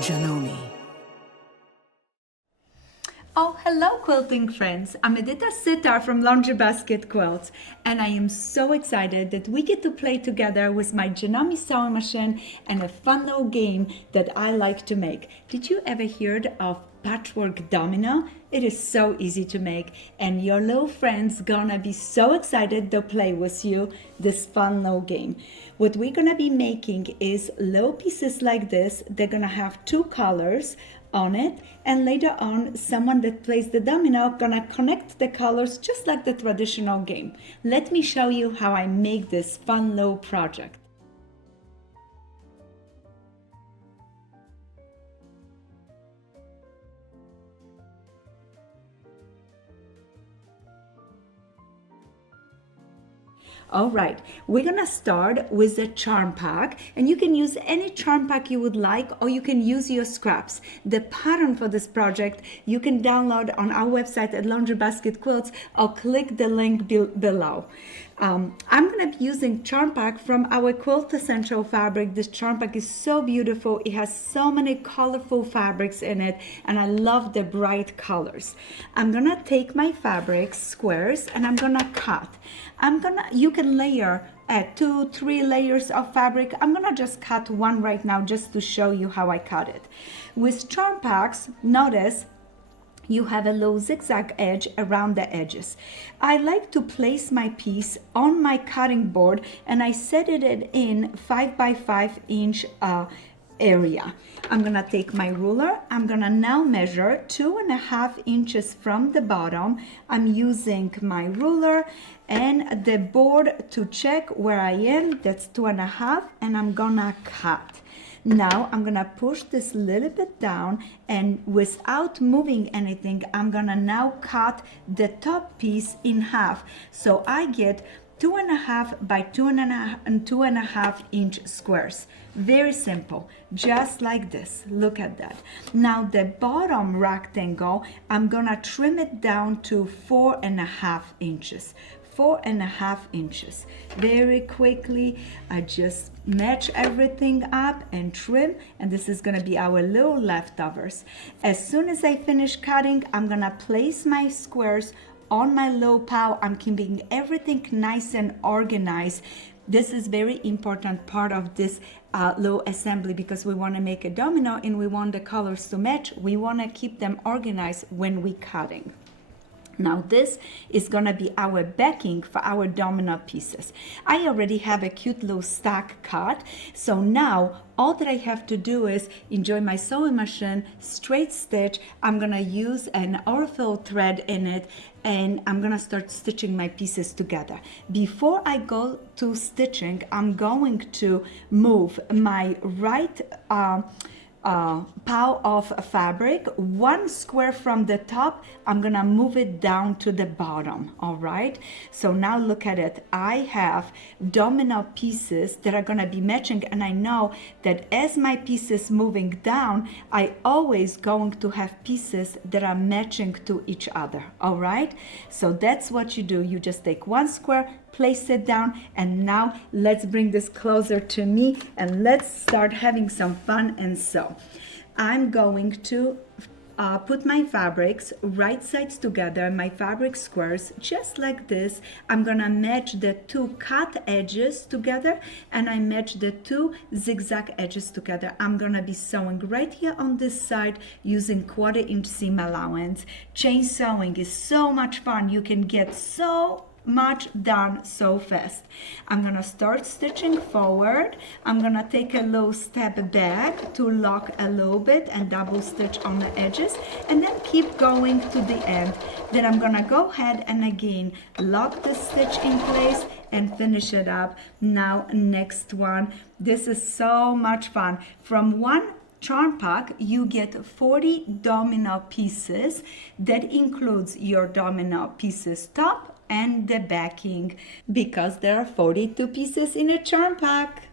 Janome. Oh, hello, quilting friends. I'm Edyta Sitar from Laundry Basket Quilts, and I am so excited that we get to play together with my Janome sewing machine and a fun little game that I like to make. Did you ever hear of Patchwork Domino? It is so easy to make, and your little friends gonna be so excited to play with you this fun little game. What we're gonna be making is little pieces like this. They're gonna have two colors on it, and later on someone that plays the domino gonna connect the colors just like the traditional game. Let me show you how I make this fun little project. All right, we're gonna start with the charm pack, and you can use any charm pack you would like, or you can use your scraps. The pattern for this project you can download on our website at Laundry Basket Quilts, or click the link below. I'm gonna be using charm pack from our Quilt Essential fabric. This charm pack is so beautiful. It has so many colorful fabrics in it, and I love the bright colors. I'm gonna take my fabric squares and I'm gonna cut. You can layer 2-3 layers of fabric. I'm gonna just cut one right now just to show you how I cut it. With charm packs, notice you have a little zigzag edge around the edges. I like to place my piece on my cutting board, and I set it in 5x5 inch area. I'm gonna take my ruler. I'm gonna now measure 2.5 inches from the bottom. I'm using my ruler and the board to check where I am. That's 2.5, and I'm gonna cut. Now I'm gonna push this a little bit down, and without moving anything, I'm gonna now cut the top piece in half. So I get 2.5 by 2.5 inch squares. Very simple, just like this. Look at that. Now the bottom rectangle, I'm gonna trim it down to 4.5 inches. 4.5 inches. Very quickly, I just match everything up and trim, and this is gonna be our little leftovers. As soon as I finish cutting, I'm gonna place my squares on my low pile. I'm keeping everything nice and organized. This is very important part of this little assembly, because we want to make a domino and we want the colors to match. We want to keep them organized when we cutting. Now this is gonna be our backing for our domino pieces. I already have a cute little stack cut, so now all that I have to do is enjoy my sewing machine, straight stitch. I'm gonna use an ortho thread in it, and I'm gonna start stitching my pieces together. Before I go to stitching, I'm going to move my right pile of fabric 1 square from the top. I'm gonna move it down to the bottom. All right, so now look at it. I have domino pieces that are gonna be matching, and I know that as my pieces moving down, I always going to have pieces that are matching to each other. All right, so that's what you do. You just take 1 square, place it down, and now let's bring this closer to me and let's start having some fun and sew. I'm going to put my fabrics right sides together, my fabric squares, just like this. I'm gonna match the 2 cut edges together, and I match the 2 zigzag edges together. I'm gonna be sewing right here on this side using 1/4 inch seam allowance. Chain sewing is so much fun. You can get so much done so fast. I'm gonna start stitching forward. I'm gonna take a little step back to lock a little bit and double stitch on the edges, and then keep going to the end. Then I'm gonna go ahead and again lock the stitch in place and finish it up. Now next one. This is so much fun. From one charm pack, you get 40 domino pieces. That includes your domino pieces top and the backing, because there are 42 pieces in a charm pack.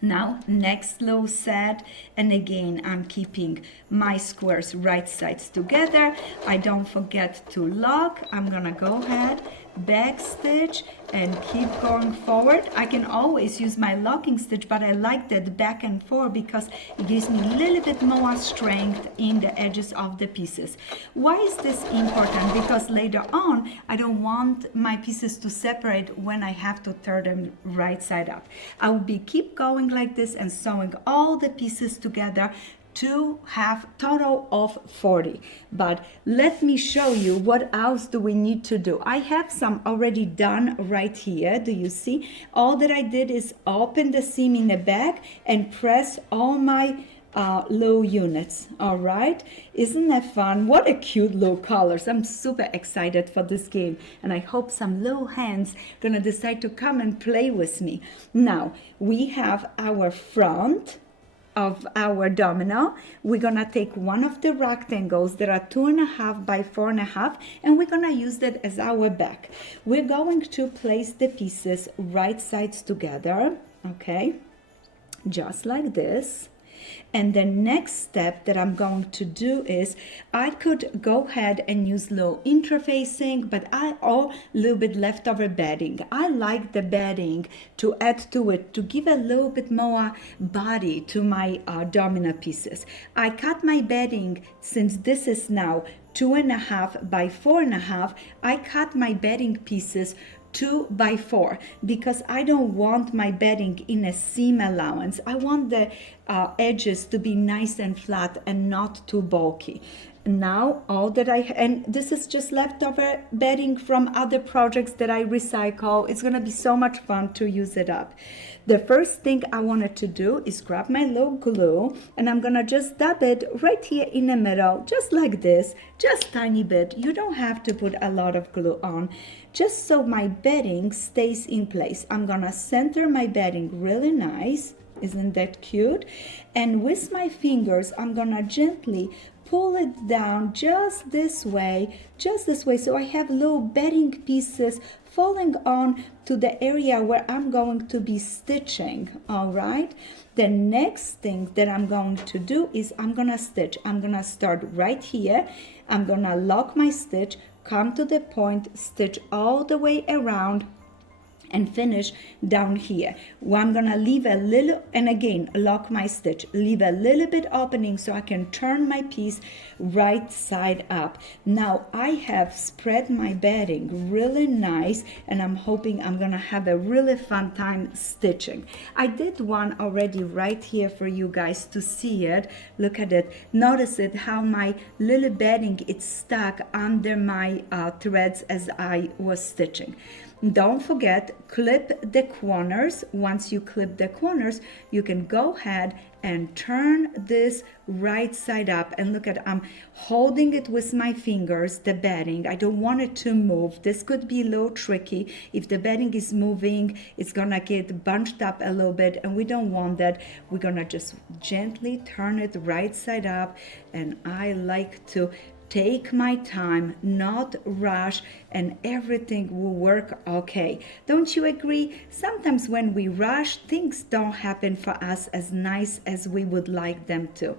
Now next low set, and again I'm keeping my squares right sides together. I don't forget to lock. I'm gonna go ahead, back stitch and keep going forward. I can always use my locking stitch, but I like that back and forth because it gives me a little bit more strength in the edges of the pieces. Why is this important? Because later on I don't want my pieces to separate when I have to turn them right side up. I will be keep going like this and sewing all the pieces together to have total of 40. But let me show you what else do we need to do. I have some already done right here. Do you see? All that I did is open the seam in the back and press all my low units. All right, isn't that fun? What a cute little colors. I'm super excited for this game, and I hope some little hands gonna decide to come and play with me. Now we have our front of our domino. We're gonna take one of the rectangles that are 2.5 by 4.5, and we're gonna use that as our back. We're going to place the pieces right sides together, okay, just like this. And the next step that I'm going to do is I could go ahead and use low interfacing, but or a little bit leftover bedding. I like the bedding to add to it to give a little bit more body to my domino pieces. I cut my bedding, since this is now 2.5 by 4.5, I cut my bedding pieces 2 by 4 because I don't want my bedding in a seam allowance. I want the edges to be nice and flat and not too bulky. Now all that and this is just leftover bedding from other projects that I recycle. It's gonna be so much fun to use it up. The first thing I wanted to do is grab my little glue, and I'm gonna just dab it right here in the middle, just like this, just tiny bit. You don't have to put a lot of glue on, just so my bedding stays in place. I'm gonna center my bedding really nice. Isn't that cute? And with my fingers, I'm gonna gently pull it down just this way, so I have little bedding pieces falling on to the area where I'm going to be stitching. All right, the next thing that I'm going to do is I'm gonna stitch. I'm gonna start right here. I'm gonna lock my stitch, come to the point, stitch all the way around, and finish down here. Well, I'm gonna leave a little, and again lock my stitch, leave a little bit opening so I can turn my piece right side up. Now I have spread my bedding really nice, and I'm hoping I'm gonna have a really fun time stitching. I did one already right here for you guys to see it. Look at it. Notice it, how my little bedding is stuck under my threads as I was stitching. Don't forget, clip the corners. Once you clip the corners, you can go ahead and turn this right side up. And look at, I'm holding it with my fingers, the bedding. I don't want it to move. This could be a little tricky. If the bedding is moving, it's gonna get bunched up a little bit, and we don't want that. We're gonna just gently turn it right side up, and I like to take my time, not rush, and everything will work okay. Don't you agree? Sometimes when we rush, things don't happen for us as nice as we would like them to.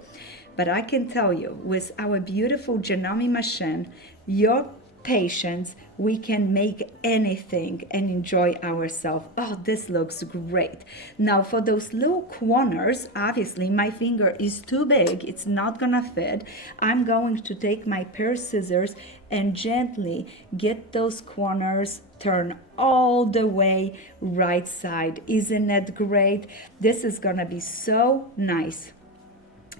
But I can tell you, with our beautiful Janome machine, your patience, we can make anything and enjoy ourselves. Oh, this looks great. Now for those little corners, obviously my finger is too big, it's not gonna fit. I'm going to take my pair of scissors and gently get those corners turned all the way right side. Isn't that great? This is gonna be so nice.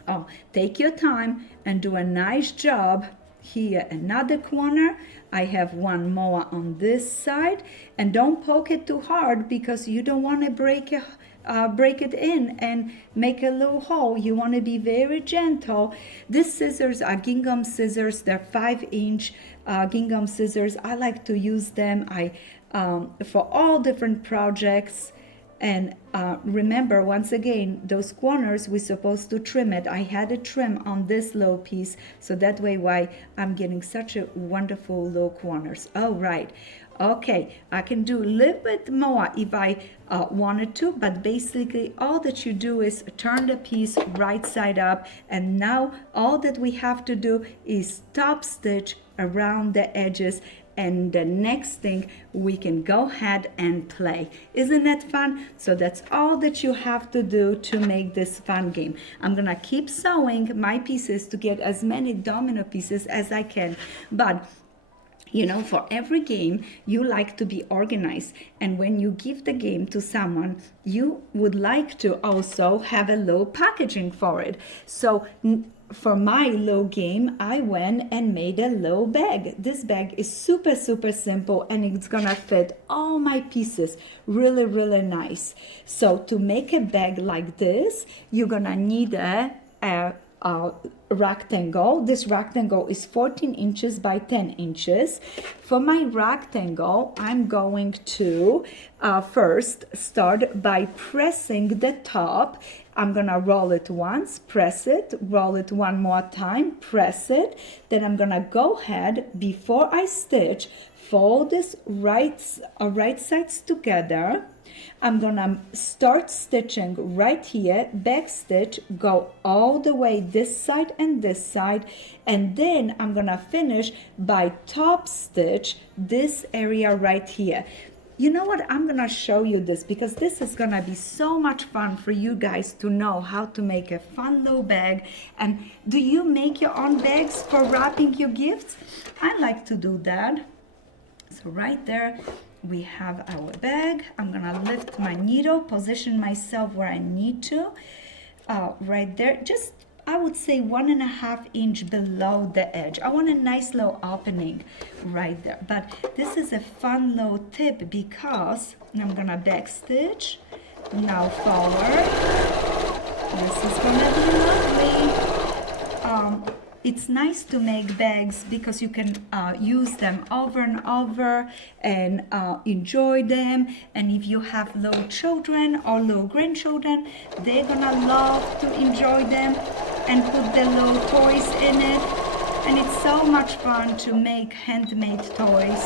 Oh, take your time and do a nice job. Here another corner. I have one more on this side, and don't poke it too hard because you don't want to break it in and make a little hole. You want to be very gentle. These scissors are gingham scissors. They're 5-inch gingham scissors. I like to use them for all different projects. And remember, once again, those corners, we're supposed to trim it. I had a trim on this little piece, so that way why I'm getting such a wonderful little corners. All right. Okay, I can do a little bit more if I wanted to, but basically all that you do is turn the piece right side up, and now all that we have to do is top stitch around the edges and the next thing we can go ahead and play. Isn't that fun? So that's all that you have to do to make this fun game. I'm gonna keep sewing my pieces to get as many domino pieces as I can, but you know, for every game, you like to be organized. And when you give the game to someone, you would like to also have a little packaging for it. So for my little game, I went and made a little bag. This bag is super, super simple, and it's gonna fit all my pieces really, really nice. So to make a bag like this, you're gonna need a rectangle. This rectangle is 14 inches by 10 inches. For my rectangle, I'm going to first start by pressing the top. I'm gonna roll it once, press it, roll it one more time, press it. Then I'm gonna go ahead, before I stitch, fold this right sides together. I'm gonna start stitching right here, back stitch, go all the way this side and this side, and then I'm gonna finish by top stitch this area right here. You know what? I'm gonna show you this because this is gonna be so much fun for you guys to know how to make a fun little bag. And do you make your own bags for wrapping your gifts? I like to do that. So right there, we have our bag. I'm gonna lift my needle, position myself where I need to. Right there, just I would say 1.5 inch below the edge. I want a nice little opening right there. But this is a fun little tip because I'm gonna back stitch, now forward. This is gonna be lovely. It's nice to make bags because you can use them over and over and enjoy them. And if you have little children or little grandchildren, they're gonna love to enjoy them and put their little toys in it. And it's so much fun to make handmade toys.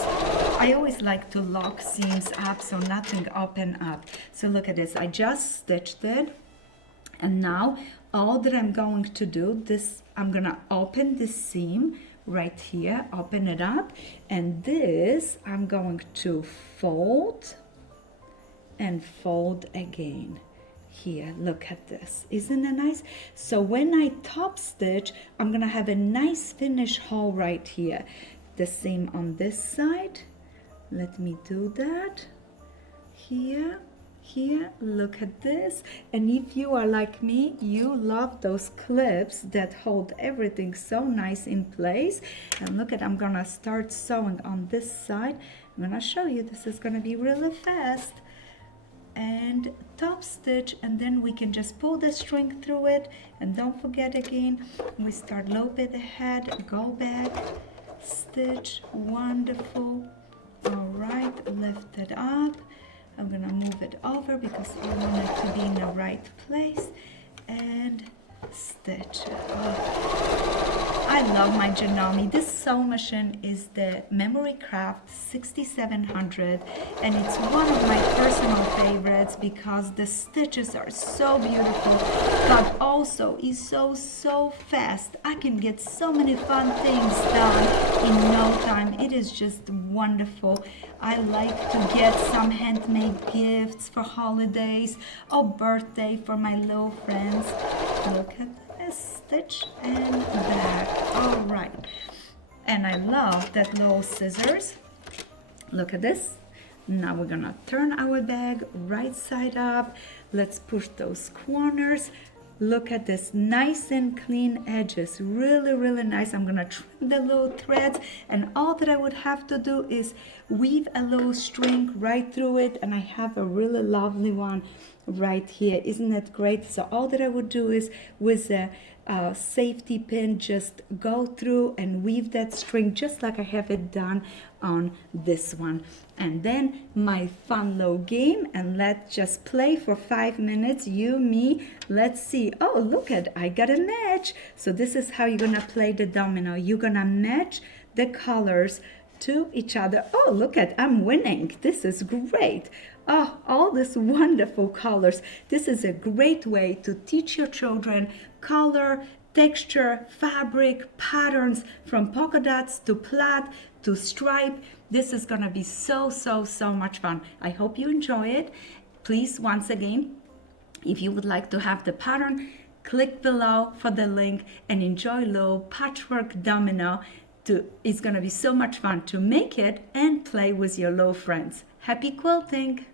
I always like to lock seams up so nothing open up. So look at this, I just stitched it. And now all that I'm going to do, I'm gonna open this seam right here, open it up, and this I'm going to fold and fold again. Here, look at this, isn't it nice? So when I top stitch, I'm gonna have a nice finish hole right here. The same on this side. Let me do that. Here, look at this. And if you are like me, you love those clips that hold everything so nice in place. And look at, I'm gonna start sewing on this side. I'm gonna show you, this is gonna be really fast. And top stitch, and then we can just pull the string through it. And don't forget again, we start a little bit ahead, go back, stitch, wonderful. All right, lift it up. I'm gonna move it over because I want it to be in the right place, and stitch. I love my Janome. This sewing machine is the Memory Craft 6700, and it's one of my personal favorites because the stitches are so beautiful, but also is so fast. I can get so many fun things done in no time. It is just wonderful. I like to get some handmade gifts for holidays or birthday for my little friends. Look at this, stitch and back. All right. And I love that little scissors. Look at this. Now we're gonna turn our bag right side up. Let's push those corners. Look at this, nice and clean edges, really nice. I'm gonna trim the little threads, and all that I would have to do is weave a little string right through it, and I have a really lovely one right here. Isn't that great? So all that I would do is with a safety pin, just go through and weave that string just like I have it done on this one. And then my fun little game, and let's just play for 5 minutes, you, me. Let's see. Oh, look at, I got a match. So this is how you're gonna play the domino. You're gonna match the colors to each other. Oh, look at, I'm winning. This is great. Oh, all these wonderful colors. This is a great way to teach your children color, texture, fabric, patterns, from polka dots to plaid to stripe. This is gonna be so much fun. I hope you enjoy it. Please, once again, if you would like to have the pattern, click below for the link and enjoy little patchwork domino. It's gonna be so much fun to make it and play with your little friends. Happy quilting!